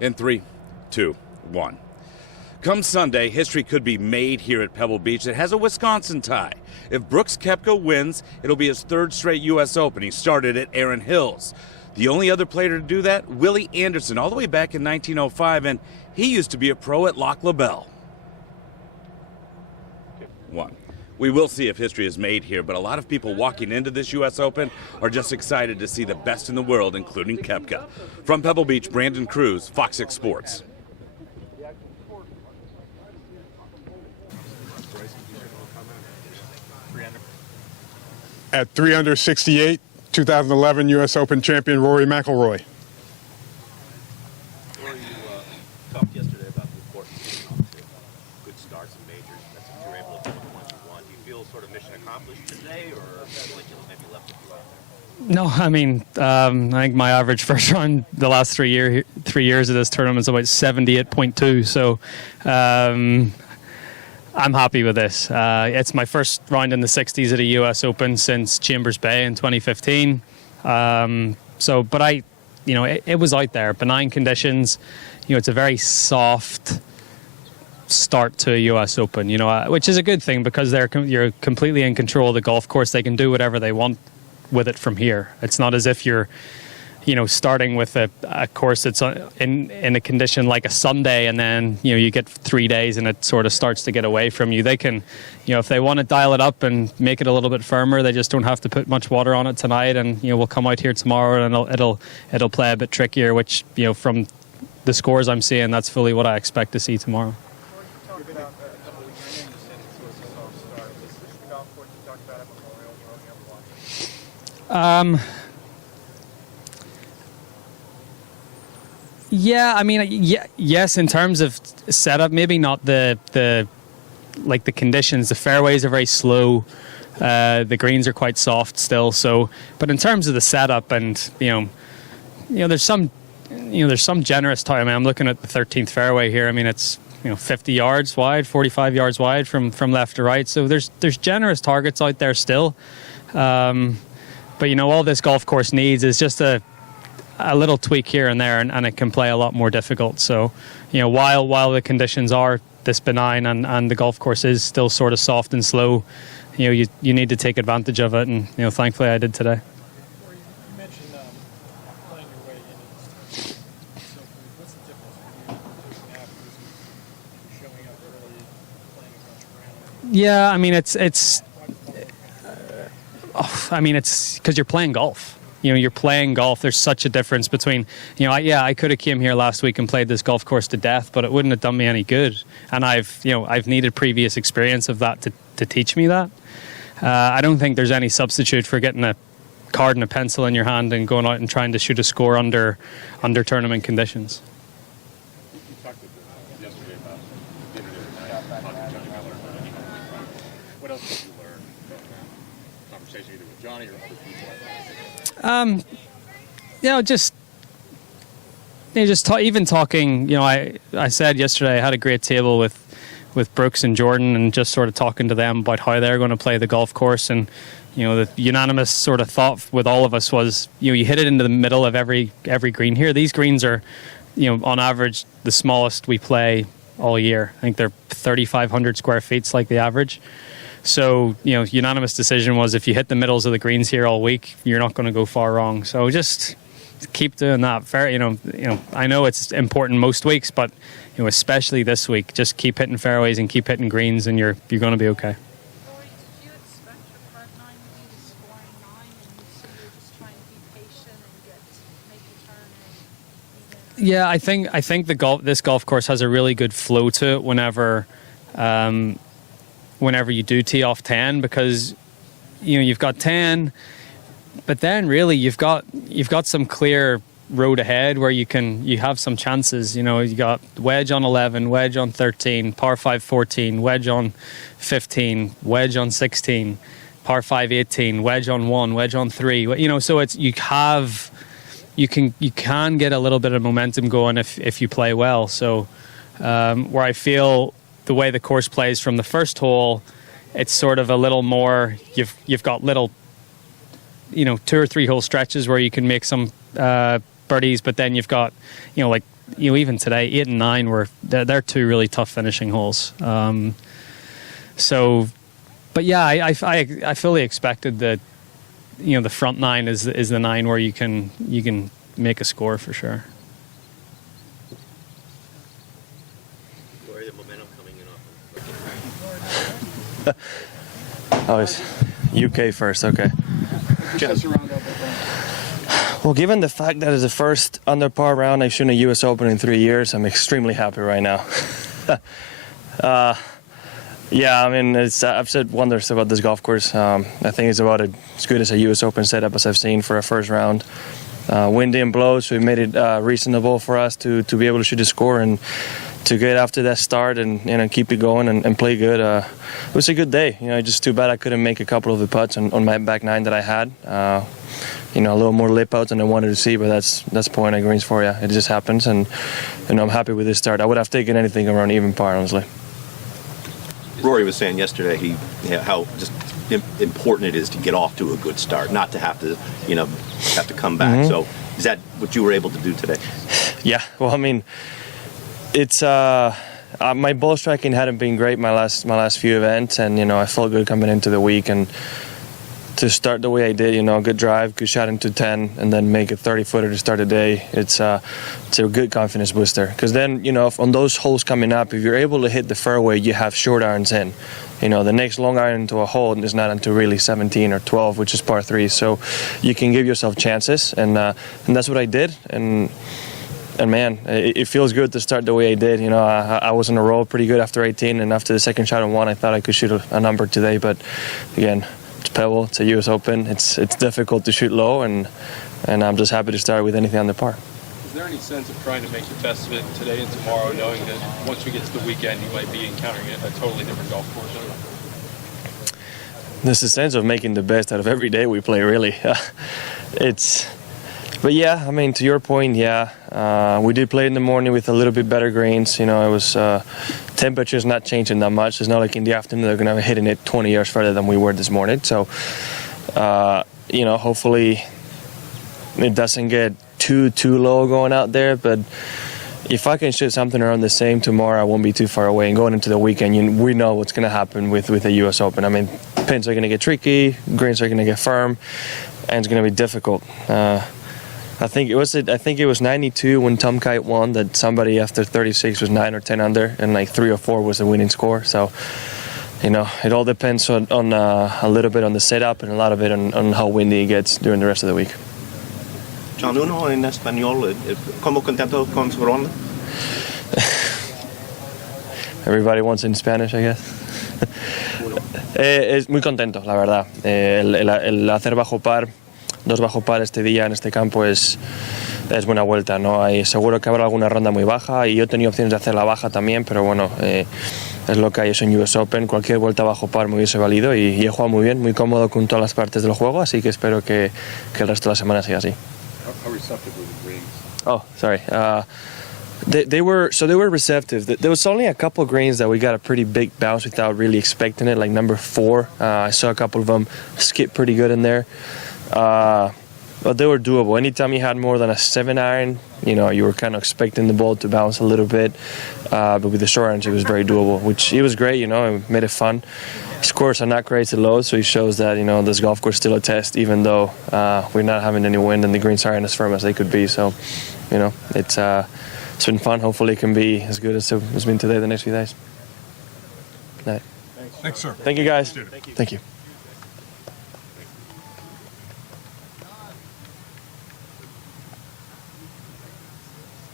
In 3, 2, 1. Come Sunday, history could be made here at Pebble Beach. It has a Wisconsin tie. If Brooks Koepka wins, it'll be his third straight U.S. Open. He started at Erin Hills. The only other player to do that, Willie Anderson, all the way back in 1905, and he used to be a pro at Loch LaBelle. 1. We will see if history is made here, but a lot of people walking into this U.S. Open are just excited to see the best in the world, including Koepka. From Pebble Beach, Brandon Cruz, Fox 6 Sports. At 3 under 68, 2011 U.S. Open champion Rory McIlroy. Rory, you talked yesterday about the importance of good starts in majors. That's if you're able to get the ones you want. Do you feel sort of mission accomplished today, or feel like you maybe left a few out there? No, I mean, I think my average first round the last 3 years of this tournament is about 78.2. So I'm happy with this. It's my first round in the 60s at a U.S. Open since Chambers Bay in 2015. But it was out there, benign conditions. It's a very soft start to a U.S. Open. Which is a good thing because you're completely in control of the golf course. They can do whatever they want with it from here. It's not as if you're starting with a course that's in a condition like a Sunday, and then you get 3 days and it sort of starts to get away from you. They can, if they want to dial it up and make it a little bit firmer, they just don't have to put much water on it tonight, and we'll come out here tomorrow and it'll play a bit trickier, which from the scores I'm seeing, that's fully what I expect to see tomorrow. Yeah, I mean, yes, in terms of setup, maybe not the conditions. The fairways are very slow. The greens are quite soft still. But in terms of the setup, and there's some generous time. I mean, I'm looking at the 13th fairway here. I mean, it's 50 yards wide, 45 yards wide from left to right. So there's generous targets out there still. But all this golf course needs is just a little tweak here and there, and it can play a lot more difficult. So, while the conditions are this benign and the golf course is still sort of soft and slow, you need to take advantage of it, and thankfully I did today. You mentioned playing your way in. So what's the difference between that versus showing up early, playing a bunch of ground? Yeah, I mean it's because you're playing golf. You're playing golf. There's such a difference between, I could have came here last week and played this golf course to death, but it wouldn't have done me any good. And I've needed previous experience of that to teach me that. I don't think there's any substitute for getting a card and a pencil in your hand and going out and trying to shoot a score under tournament conditions. You talked yesterday about the internet What else did you learn from that conversation either with Johnny or other people? Even talking. I said yesterday I had a great table with Brooks and Jordan, and just sort of talking to them about how they're going to play the golf course. And the unanimous sort of thought with all of us was, you hit it into the middle of every green here. These greens are, on average, the smallest we play all year. I think they're 3,500 square feet, it's like the average. So, unanimous decision was if you hit the middles of the greens here all week, you're not going to go far wrong. So just keep doing that. Fair, I know it's important most weeks, but especially this week, just keep hitting fairways and keep hitting greens, and you're going to be okay. Rory, did you expect your front nine to be scoring 9, and so you're just trying to be patient and make a turn? Yeah, I think this golf course has a really good flow to it whenever you do tee off 10, because you've got 10, but then really you've got some clear road ahead where you have some chances. You got wedge on 11, wedge on 13, par 5 14, wedge on 15, wedge on 16, par 5 18, wedge on 1, wedge on 3. So it's you can get a little bit of momentum going if you play well. So where I feel the way the course plays from the first hole, it's sort of a little more, you've got little 2 or 3 hole stretches where you can make some birdies, but then you've got like even today, 8 and 9 they're two really tough finishing holes. But yeah, I fully expected that. The front 9 is the 9 where you can make a score for sure. Where the momentum coming in off? Oh, it's UK first. Okay. Just around up. Well, given the fact that it's the first under par round I've shown a U.S. Open in 3 years, I'm extremely happy right now. Yeah, I mean, I've said wonders about this golf course. I think it's about as good as a U.S. Open setup as I've seen for a first round. Windy and blow, so it made it reasonable for us to be able to shoot a score and to get after that start and keep it going and play good. It was a good day. Just too bad I couldn't make a couple of the putts on my back 9 that I had. A little more lip outs than I wanted to see, but that's point at greens for you. It just happens, and I'm happy with this start. I would have taken anything around even par, honestly. Rory was saying yesterday how just important it is to get off to a good start, not to have to come back. So is that what you were able to do today? Yeah, well, I mean, it's my ball striking hadn't been great my last few events, and I felt good coming into the week, and to start the way I did, good drive, good shot into 10, and then make a 30-footer to start the day. It's a good confidence booster. Because then, on those holes coming up, if you're able to hit the fairway, you have short irons in. The next long iron into a hole is not until really 17 or 12, which is par 3. So you can give yourself chances, and that's what I did. And man, it feels good to start the way I did. I was on a roll pretty good after 18, and after the second shot on 1, I thought I could shoot a number today. But again, it's Pebble, it's a U.S. Open. It's difficult to shoot low, and I'm just happy to start with anything on the par. Is there any sense of trying to make the best of it today and tomorrow, knowing that once we get to the weekend, you might be encountering a totally different golf course? There's a sense of making the best out of every day we play, really. But yeah, I mean, to your point, we did play in the morning with a little bit better greens. It was temperature's not changing that much. It's not like in the afternoon they're going to be hitting it 20 yards further than we were this morning. So, hopefully it doesn't get too low going out there. But if I can shoot something around the same tomorrow, I won't be too far away. And going into the weekend, we know what's going to happen with the U.S. Open. I mean, pins are going to get tricky, greens are going to get firm, and it's going to be difficult. I think it was 92 when Tom Kite won, that somebody after 36 was 9 or 10 under, and like 3 or 4 was the winning score. So, it all depends on a little bit on the setup and a lot of it on how windy it gets during the rest of the week. John, uno en español, ¿cómo contento con su ronda? Everybody wants in Spanish, I guess. Es muy contento, la verdad. El hacer bajo par, 2 bajo par este día en este campo es buena vuelta, ¿no? Seguro que habrá alguna ronda muy baja, y yo he tenido opciones de hacer la baja también, pero bueno, es lo que hay, es un US Open. Cualquier vuelta bajo par me hubiese valido, y he jugado muy bien, muy cómodo con todas las partes del juego, así que espero que el resto de la semana siga así. How receptive were the greens? Oh, sorry. They were receptive. There was only a couple of greens that we got a pretty big bounce without really expecting it, like number 4. I saw a couple of them skip pretty good in there. But they were doable. Anytime you had more than a 7-iron, you were kind of expecting the ball to bounce a little bit. But with the short irons, it was very doable, which it was great, it made it fun. Scores are not crazy low, so it shows that, this golf course is still a test, even though we're not having any wind and the greens aren't as firm as they could be. So, it's been fun. Hopefully it can be as good as it's been today the next few days. Night. Thanks, sir. Thank you, guys. Thank you.